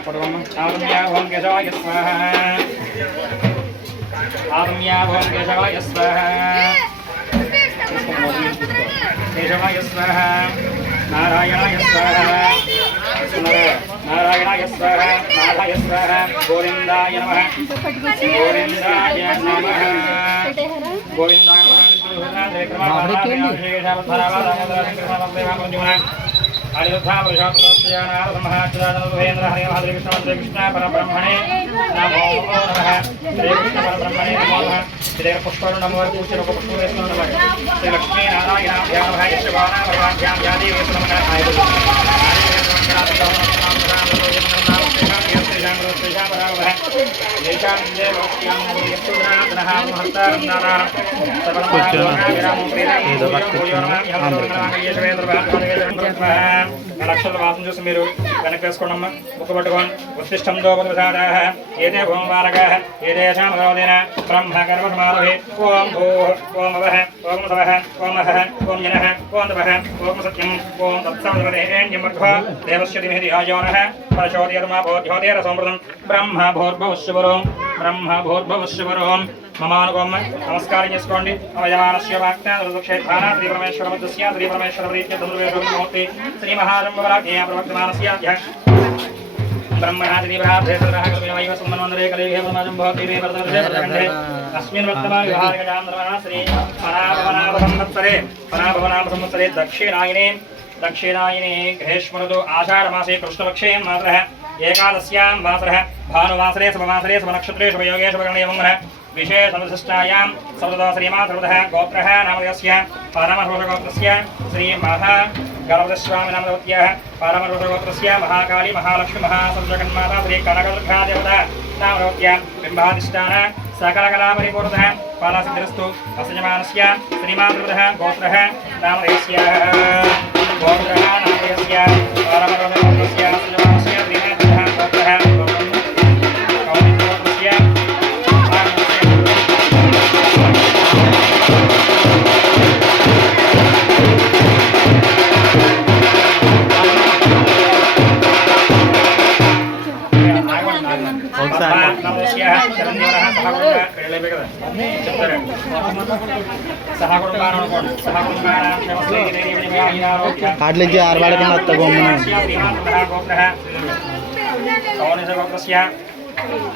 आरम्या भवं केशवाय स्वाहा आरम्या भवं केशवाय स्वाहा केशवाय स्वाहा नारायणाय स्वाहा नारायणाय स्वाहा नाथाय स्वाहा गोविन्दाय नमः गोविन्दाय नमः गोविन्दाय नमः अनिरुद्धा पुरुषोत्तमस्यानारसंहाचरादनुभेन्द्र हरे महादेव कृष्ण कृष्ण परब्रह्मणे नमो नमः श्री कृष्ण परब्रह्मणे नमो नमः श्री पुष्पर नमो पूज्य पुष्पेश्वर नमः श्री लक्ष्मी नारायणाभ्यां नमः यशवाना भगवाभ्यां या देवी नमः లక్షలవాసం చూసి మీరు వెనక్కి వేసుకోండమ్మా ముక్కు పట్టుకోండి ఉత్తిష్టం దోపదాదా ఏదే భూమవారక ఏదేశామదేన బ్రహ్మ కర్మమారభే ఓం భూ ఓం అవః ఓం సవః ఓం అహః ఓం జనః ఓం తపః ఓం సత్యం ఓం తత్సవితుర్వరేణ్యం దేవస్య ధిమహి ధియో నః ప్రచోదయాత్మా భోజ్యోతిర సంప్రదం బ్రహ్మ భూర్భువస్సువరోం బ్రహ్మ భూర్భువస్సువరోం మమానుగోమ నమస్కారం చేసుకోండి అవయమానస్య వాక్తాక్షేత్రానా శ్రీ పరమేశ్వర మధ్యస్య శ్రీ పరమేశ్వర ప్రీత్య ధనుర్వేదమూర్తి శ్రీ మహారంభవరాజ్ఞేయ ప్రవక్తమానస్యాధ్య బ్రహ్మణాది బ్రహ్మేశ్వరః కవివైవ సుమన్వందరే కలిగే బ్రహ్మజం భవతి మే వర్ధతే వర్ధకండే అస్మిన్ వర్తమాన విహారగజాంధ్రమః శ్రీ పరాభవనామ సంవత్సరే దక్షిణాయనే గ్రహేశ్వరదో ఆషాఢమాసే కృష్ణపక్షే మాతరః ఏకాదశ్యాం వాసరः భానువాసరే శుభవాసరే శుభనక్షత్రే శుభయోగే శుభకరణే మంగళ विशेषविशिष्टायां सर्वदा श्रीमान् सर्वतः गोत्रः नामधेयस्य पारमहर्षगोत्रस्य श्रीमहागणपतिस्वामी नामधेयः पारमहर्षगोत्रस्य महाकाली महालक्ष्मी महासरस्वतीमाता श्री कनकदुर्गादेवता नामधेयः बिम्बाधिष्ठान सकलकलापरिपूर्णः पालासिद्धिरस्तु असजमानस्य श्रीमान् सर्वतः गोत्रः नामधेयस्य गोत्रः नामधेयस्य पारमहर्षगोत्रस्य असजमानस्य श्रीमान् गोत्रः కాట్లకి ఆరవాడకుండా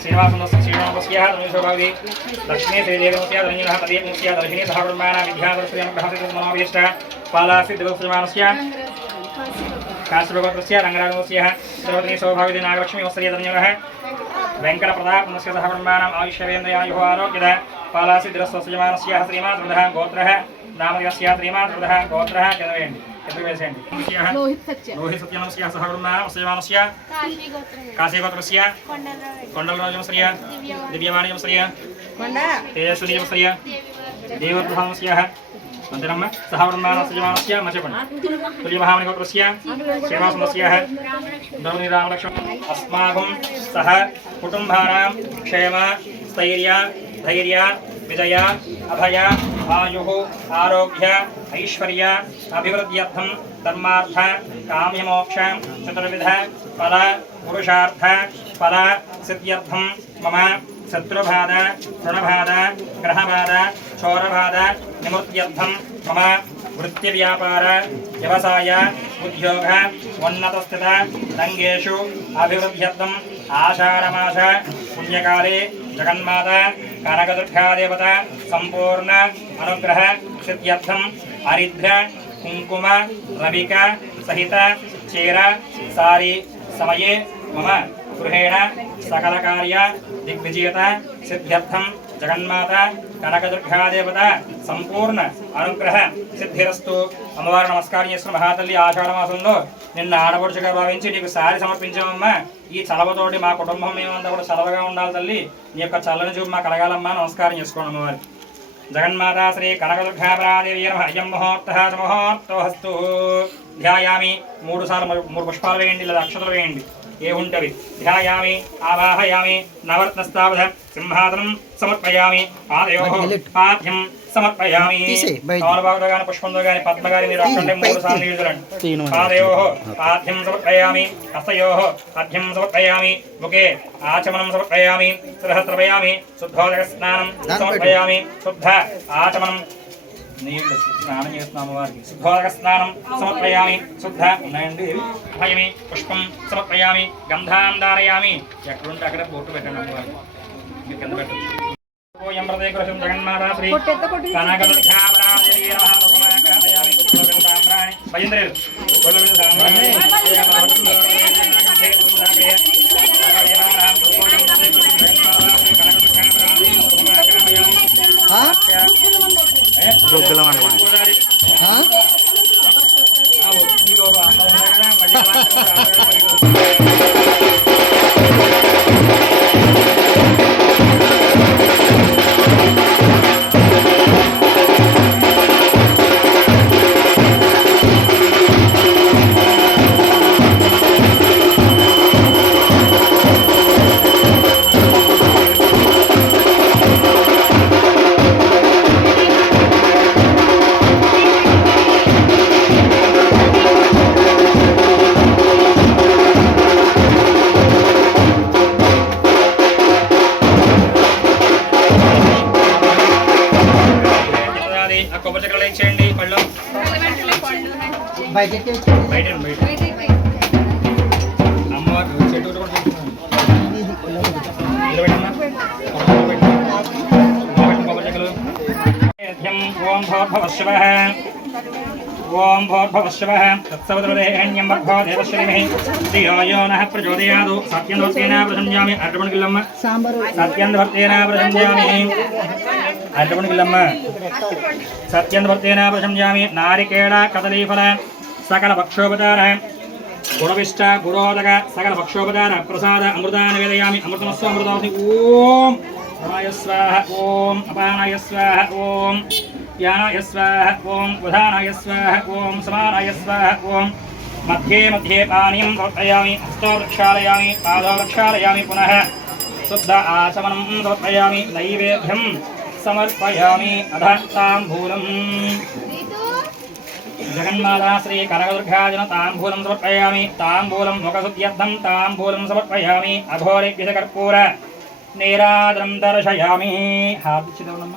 श्रीनिवासस्य धनुषोभावी लक्ष्मी श्रीदेवस्य धनुषः तदीयस्य दर्शिनी सहकुटुम्बानां विद्याधरस्य पालासिद्धमानस्य काश्यपगोत्रस्य रङ्गराजस्य सर्वत्री सौभाग्यवती नागलक्ष्मी वत्सलीय धन्यः वेङ्कटप्रतापस्य सहकुटुम्बानाम् आयुष्यवेन्द्रियायुः आरोग्यद पालासिद्धरस्य श्रीमान् गोत्रः नामधेयस्य श्रीमान् गोत्रः चन्द्रेण्डि लोहित सत्यनस्य सहकुटुम्बानां काशीगोत्रस्य कोण्डलराजवंश्रिय दिव्यवाणीवंश्रिय तेजस्विनीवंश्रिय देवप्रधानस्य मंदिरम सहकुटुम्बानां मचपण तुल्यमहामणिगोत्रस्य श्रीनिवासस्य रामलक्ष्मण अस्माकं सह कुटुम्बानां क्षेम स्थैर्य धैर्य विजय अभय आयुः आरोग्य ऐश्वर्य अभिवृद्ध्यर्थं धर्मार्थ काम्यमोक्ष चतुर्विध फल पुरुषार्थ फल सिद्ध्यर्थं मम शत्रुबाध ऋणबाध ग्रहबाध चोरबाध निमृत्यर्थं मम वृत्तिव्यापार व्यवसाय उद्योग उन्नतस्थित रंगेषु अभिवृद्ध्यर्थं आषाढमास पुण्यकाले जगन्माता कनकदुर्गादेवता संपूर्ण अनुग्रह सिद्ध्यर्थं हरिद्र कुंकुम रविका सहित चेर सारी समये मम गृहेण सकल कार्य दिग्विजयता सिद्ध्यर्थं जगन्माता कनकदुर्गादेवता संपूर्ण अनुग्रह सिद्धिरस्तु అమ్మవారి నమస్కారం చేస్తున్న మహాతల్లి ఆషాఢ మాసంలో నిన్న ఆడపడుచుగా భావించి నీకు సారి సమర్పించామమ్మా ఈ చలవతోటి మా కుటుంబం మేమంతా కూడా చలవగా ఉండాలి తల్లి నీ యొక్క చల్లని చూపు మాకు కలగాలమ్మా నమస్కారం చేసుకోండి అమ్మవారి జగన్మాతా శ్రీ కనకదుర్గాదేవి అయం ముహూర్తః ముహూర్తోహస్తు ధ్యాయామి 3 సార్లు 3 పుష్పాలు వేయండి లేదా అక్షతలు వేయండి ఏ ఉంటవి ధ్యాయామి ఆవాహయామి నవరత్నస్తావధ సింహాసనం సమర్పయామి ఆదయోః పాద్యం సమర్పయామి కామలబాగుతో గాని పుష్పంతో గాని పద్మ గాని మీరు అక్కడే 3 సార్లు నీళ్లు చల్లండి పాదయోః పాద్యం సమర్పయామి హస్తయోః పాద్యం సమర్పయామి ముఖే ఆచమనం సమర్పయామి సహస్రపయామి శుద్ధోదక స్నానం సమర్పయామి శుద్ధ ఆచమనం నీళ్లు స్నానం చేస్తున్నాము వారికి శుద్ధోదక స్నానం సమర్పయామి శుద్ధ ఉన్నాయండి భయమి పుష్పం సమర్పయామి గంధాం ధారయామి ఎక్కడుంటే అక్కడ బొట్టు పెట్టండి అమ్మవారికి మీరు కింద పెట్టండి జగన్మాతా శ్రీ ఓం భోర్భవశివః ఓం భోర్భవశివః తత్సవితుర్వరేణ్యం వర్భో దేవశ్రీమహి ధియో యో నః ప్రచోదయాత్ సత్యం భక్తేన ప్రసంజామి అర్పణ కిల్లమ్మ సత్యం భక్తేన ప్రసంజామి అర్పణ కిల్లమ్మ సత్యం భక్తేన ప్రసంజామి నారికేళ కదలీఫల సకల భక్షోపచార గుణవిష్ట గురోదక సకల భక్షోపచార ప్రసాద అమృతాన్ని నివేదయామి అమృతమస్సు అమృతావసి ఓం ప్రాణాయ స్వాహ ఓం అపానాయ స్వాహ ఓం యానాయ స్వాహ ఓం ఉదానాయ స్వాహ ఓం సమానాయ స్వాహ ఓం మధ్యే మధ్యే పానీయం సమర్పయామి హస్తో ప్రక్షాళయామి పాదో ప్రక్షాళయామి పునః శుద్ధ ఆచమనం సమర్పయామి నైవేద్యం సమర్పయామి అధ తాంబూలం జగన్మాతా శ్రీ కనకదుర్గాజన తాంబూలం సమర్పయామి తాంబూలం ముఖశుద్ధ్యర్థం తాంబూలం సమర్పయామి అఘోరేభ్యః కర్పూర నీరాజనం దర్శయామి హార్దిచ్చిదవనమ్మ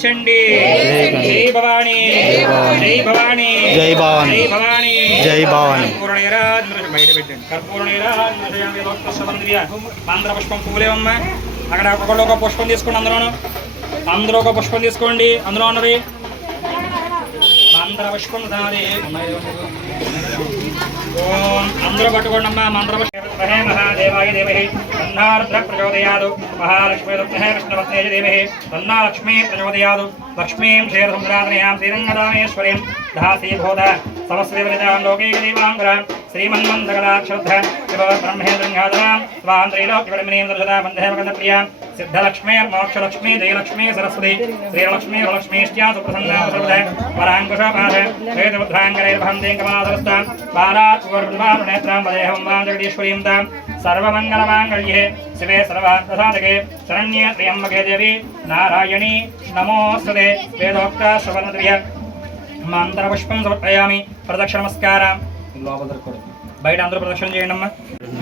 చండి జై భవాని జై భవాని జై భవాని జై భవాని జై భవాని బయట పెట్టండి కర్పూర మంద్ర పుష్పం పువ్వులేమమ్మా అక్కడ ఒకళ్ళు ఒక పుష్పం తీసుకోండి అందులో ఒక పుష్పం తీసుకోండి అందులో ఉన్నది మంద్ర పుష్పం ఓం అందరూ పట్టుకోండి అమ్మా మంద్ర పుష్పే మహాదేవాయ దేవహి తన్నారుద్ర ప్రచోదయాదు మహాలక్ష్మీ దత్తే కృష్ణపత్నే దేవహి తన్నాలక్ష్మీ ప్రచోదయాదు లక్ష్మీం క్షీరసముద్రాదనయాం శ్రీరంగదామేశ్వరీం దాసీ భూత సమస్వేవనితాం లోకే దేవాంగరాం శ్రీమన్మందగలాక్షరుద్ధ శివ బ్రహ్మేంద్రంగాదరాం స్వాం త్రైలోక్యపరిమణీం దర్శదా వందేమకందప్రియాం సిద్ధలక్ష్మీర్మోక్షలక్ష్మీ జయలక్ష్మీ సరస్వతి శ్రీలక్ష్మీ వరలక్ష్మీష్ట్యా సుప్రసన్నా సర్వద వరాంకుశపాఠ వేదముద్రాంగరైర్భందేం కమలాధరస్తాం బాలాత్వర్భానునేత్రాం వదేహం వాం జగదీశ్వరీం తాం సర్వమంగళమాంగళ్యే శివే సర్వార్థసాధకే శరణ్యే త్ర్యంబకే దేవి నారాయణీ నమోస్తుతే వేదోక్త శ్రవణద్రియ మంత్రపుష్పం సమర్పయామి ప్రదక్షిణ నమస్కారం లోపల బయట అందరూ ప్రదక్షిణ చేయండి అమ్మా.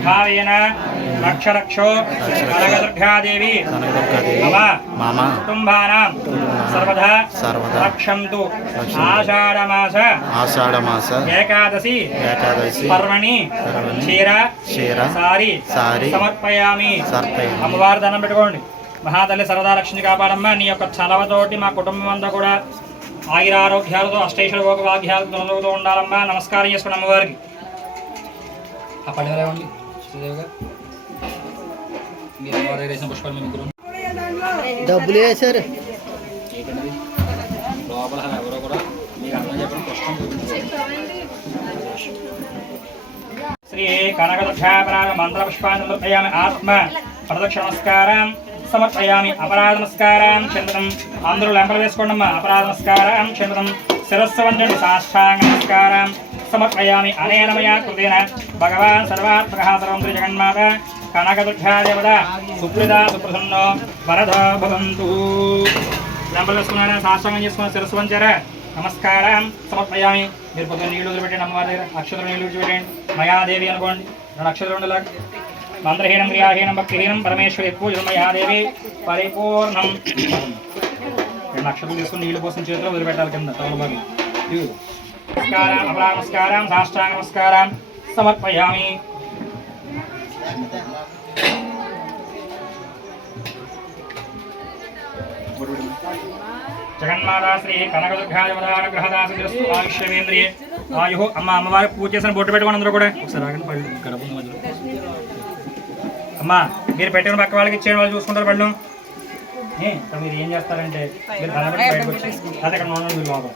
భావేన రక్షరక్షో కనకదుర్గాదేవి మమ కుటుంబానాం సర్వదా రక్షంతు. ఆషాఢమాస ఏకాదశి పర్వణి క్షీర సారి సమర్పయామి. అమ్మవారి దండం పెట్టుకోండి. మహాతల్లి సరదా రక్షణ కాపాడమ్మా. నీ యొక్క చలవతోటి మా కుటుంబం అంతా కూడా ఆయురారోగ్యాలతో అష్టైశ్వర భోగ భాగ్యాలతో తొలగుతూ ఉండాలమ్మా. నమస్కారం చేసుకోండి అమ్మవారికి. ఆ పళ్ళెవరు ఏమండి శ్రీదేవిగా మీరు అమ్మవారి వేసిన పుష్పాలు మీ ముగ్గురు డబ్బులు వేశారు లోపల ఎవరో కూడా మీకు అర్థం చెప్పండి. పుష్పం శ్రీ కనకదుర్గాపరాధ మంత్ర పుష్పాన్ని సమర్పయామి. ఆత్మ ప్రదక్షిణ నమస్కారం సమర్పయామి. అపరాధ నమస్కారం చంద్రం. అందరూ లెంపలు వేసుకోండి అమ్మా. అపరాధ నమస్కారం చంద్రం. శిరస్సు వంచండి. సాష్టాంగ నమస్కారం సమర్పయామి. అనేన మయా కృతేన భగవాన్ సర్వాత్మకః సర్వం శ్రీ జగన్మాత కనకదుర్గా దేవత సుప్రదా సుప్రసన్నో వరదో భవంతు. లెంపలు వేసుకున్నారా? సాష్టాంగం చేసుకున్న శిరస్సు వంచారా? నమస్కారం సమర్పయామి. మీరు పొద్దున్న నీళ్లు వదిలిపెట్టండి అమ్మవారి దగ్గర. అక్షతలు నీళ్లు విడిచిపెట్టండి. మయాదేవి అనుకోండి. 2 అక్షతలు ఉండేలా. మంత్రహీనం క్రియాహీనం భక్తిహీనం పరమేశ్వరి పూజ మయాదేవి పరిపూర్ణం. 2 అక్షతలు తీసుకుని నీళ్లు పోసిన చేతిలో వదిలిపెట్టాలి కింద తవలబాగు. నమస్కారం అపరా నమస్కారం సాష్టాంగ నమస్కారం సమర్పయామి. జగన్మాతా శ్రీ కనకదుర్గాదేవతానుగ్రహదాసు ఆయుష్యేంద్రియ ఆయు. అమ్మవారికి పూజ చేసిన బొట్టు పెట్టుకోండి అందరూ కూడా. ఒకసారి గడప మధ్యలో అమ్మా మీరు పెట్టిన పక్క వాళ్ళకి ఇచ్చేయండి. వాళ్ళు చూసుకుంటారు పళ్ళు. మీరు ఏం చేస్తారంటే మీరు దండం పెట్టి బయటకు వచ్చి అదే ఇక్కడ నోడండి. మీరు లోపల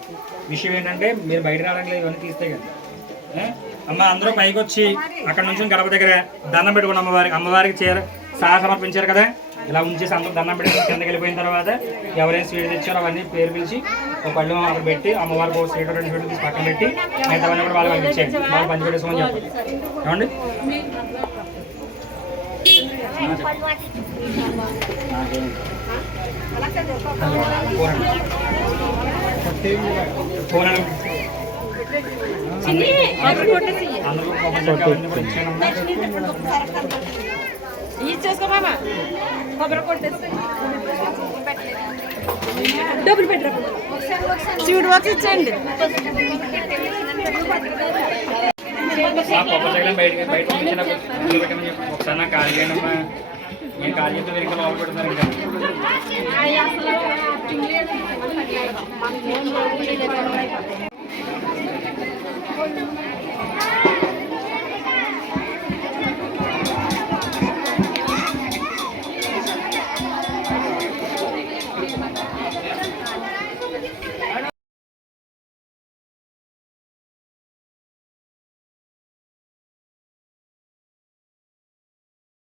విషయం ఏంటంటే మీరు బయట రావడానికి ఇవన్నీ తీస్తే కదా. అమ్మ అందరూ పైకి వచ్చి అక్కడ నుంచి గడప దగ్గర దండం పెట్టుకోండి అమ్మవారికి. అమ్మవారికి సాహ సమర్పించారు కదా, ఇలా ఉంచేసి అందరూ దండం పెట్టి కిందకి వెళ్ళిపోయిన తర్వాత ఎవరైనా స్వీట్ తెచ్చారో అవన్నీ పేరు పిలిచి ఒక పళ్ళు అక్కడ పెట్టి అమ్మవారికి ఒక స్వీట్ 2 స్వీట్లు తీసి పక్కన పెట్టి మిగతావన్నీ కూడా వాళ్ళకి ఇచ్చేయండి. వాళ్ళు పంచి పెట్టేసుకోమని చెప్పండి. ఏమండి డబ్బులు పెట్టరా స్వీట్ బాక్స్ ఇచ్చేయండి. బయట ఒకసారి నాకు ఖాళీ చేయండమ్మా. నేను ఖాళీ చేస్తే మీరు ఇంకా లోపల పెడుతున్నారు. ఇంకా